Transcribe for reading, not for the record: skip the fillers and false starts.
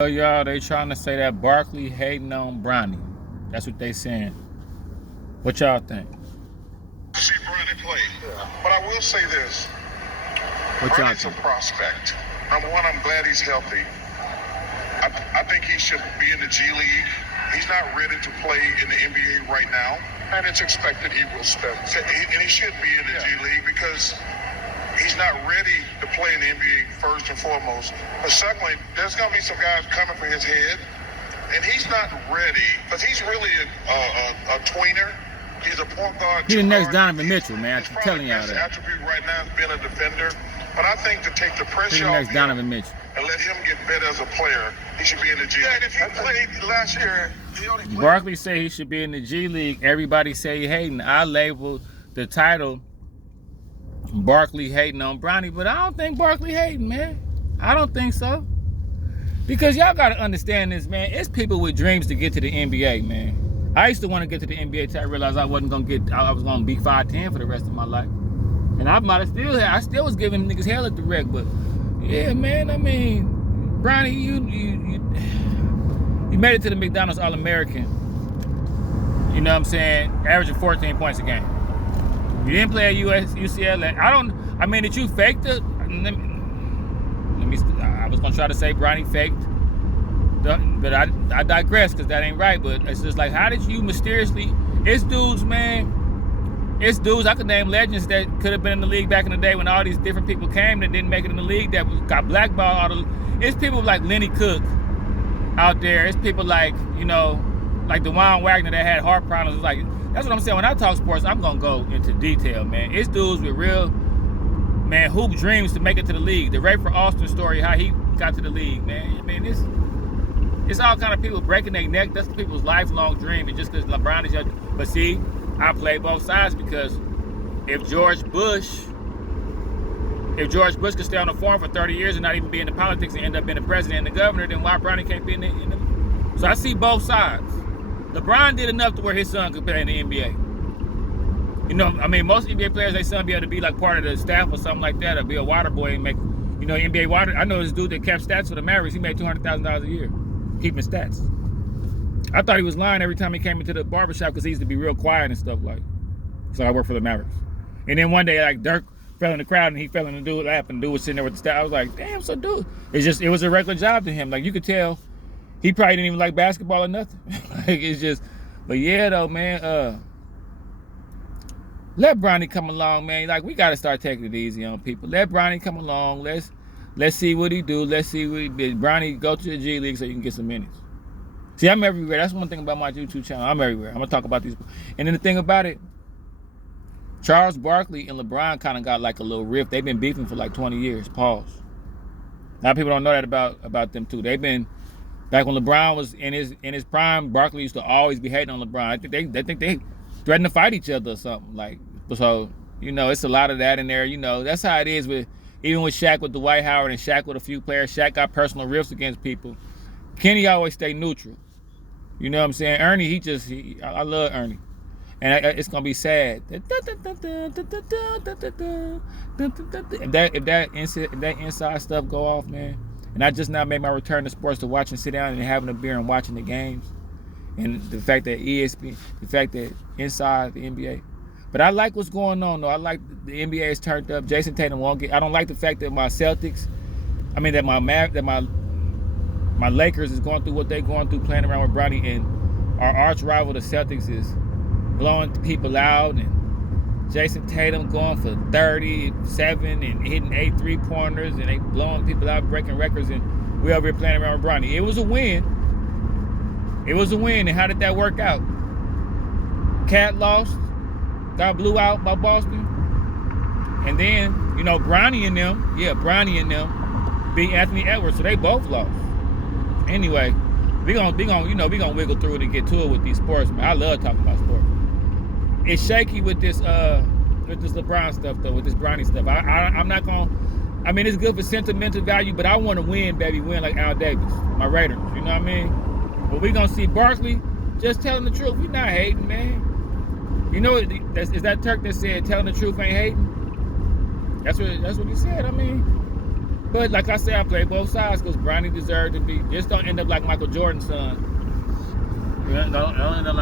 Y'all, they trying to say that Barkley hating on Bronny. That's what they saying. What y'all think? See Bronny play, but I will say this: What y'all Bronny's a think? prospect. Number one, I'm glad he's healthy. I think he should be in the G League. He's not ready to play in the NBA right now, and it's expected he will spend. And he should be in the G League because he's not ready to play in the NBA first and foremost. But secondly, there's going to be some guys coming for his head, and he's not ready because he's really a tweener. He's a point guard. He the next Donovan Mitchell, man. I'm telling y'all his that. attribute right now is being a defender. But I think to take the He pressure the off next him Donovan Mitchell. and let him get better as a player, he should be in the G League. Yeah, and if he played last year, he only played. Barkley say he should be in the G League. Everybody say he hating. I label the title Barkley hating on Bronny, but I don't think Barkley hating, man. I don't think so. Because y'all got to understand this, man. It's people with dreams to get to the NBA, man. I used to want to get to the NBA until I realized I was going to be 5'10" for the rest of my life. And I still was giving niggas hell at the wreck, but yeah, man, I mean, Bronny, you made it to the McDonald's All-American. You know what I'm saying? Averaging 14 points a game. You didn't play at UCLA. I mean, did you fake the? I was gonna try to say Bronny faked, but I digress because that ain't right. But it's just like, how did you mysteriously? It's dudes, man. It's dudes I could name legends that could have been in the league back in the day when all these different people came that didn't make it in the league that got blackballed. It's people like Lenny Cook out there. It's people like, you know, like DeJuan Wagner that had heart problems. It's like, that's what I'm saying. When I talk sports, I'm gonna go into detail, man. It's dudes with real, man, hoop dreams to make it to the league. The Rayford Austin story, how he got to the league, man. I mean, it's all kind of people breaking their neck. That's people's lifelong dream. And just because LeBron is your, but see, I play both sides because if George Bush could stay on the farm for 30 years and not even be in the politics and end up being the president and the governor, then why Bronny can't be in the So I see both sides. LeBron did enough to where his son could play in the NBA. You know, I mean, most NBA players, their son be able to be like part of the staff or something like that, or be a water boy and make, you know, NBA water. I know this dude that kept stats for the Mavericks. He made $200,000 a year keeping stats. I thought he was lying every time he came into the barbershop because he used to be real quiet and stuff like. So I work for the Mavericks. And then one day, like, Dirk fell in the crowd and he fell in the dude's lap and dude was sitting there with the stat. I was like, damn, so dude. It was a regular job to him. Like, you could tell he probably didn't even like basketball or nothing. Like, it's just, but yeah, though, man, let Bronny come along, man. Like, we got to start taking it easy on people. Let Bronny come along. Let's see what he do. Let's see what he did. Bronny, go to the G League so you can get some minutes. See, I'm everywhere. That's one thing about my YouTube channel. I'm everywhere. I'm going to talk about these. And then the thing about it, Charles Barkley and LeBron kind of got like a little rift. They've been beefing for like 20 years. Pause. A lot of people don't know that about them too. They've been, back when LeBron was in his prime, Barkley used to always be hating on LeBron. I think they threatened to fight each other or something. Like, so, you know, it's a lot of that in there. You know, that's how it is even with Shaq with Dwight Howard and Shaq with a few players. Shaq got personal rifts against people. Kenny always stay neutral. You know what I'm saying? Ernie, I love Ernie. And it's going to be sad. If that inside stuff go off, man, and I just now made my return to sports to watch and sit down and having a beer and watching the games, and the fact that ESPN, the fact that inside the NBA. But I like what's going on, though. I like the NBA is turned up. Jason Tatum won't get. I don't like the fact that my Lakers is going through what they're going through, playing around with Bronny, and our arch rival, the Celtics, is blowing people out, and Jason Tatum going for 37 and hitting 8 3-pointers, and they blowing people out, breaking records, and we over here playing around with Bronny. It was a win. And how did that work out? Cat lost, got blew out by Boston, and then, you know, Bronny and them beat Anthony Edwards, so they both lost. Anyway, we gonna wiggle through it and get to it with these sports, man. I love talking about sports. It's shaky with this LeBron stuff though, with this Bronny stuff. I'm not gonna. I mean, it's good for sentimental value, but I want to win, baby, win like Al Davis, my Raiders. You know what I mean? But we gonna see Barkley just telling the truth. We not hating, man. You know, is that Turk that said telling the truth ain't hating? That's what he said. I mean, But like I said, I play both sides because Bronny deserved to be. Just don't end up like Michael Jordan's son. Don't end up like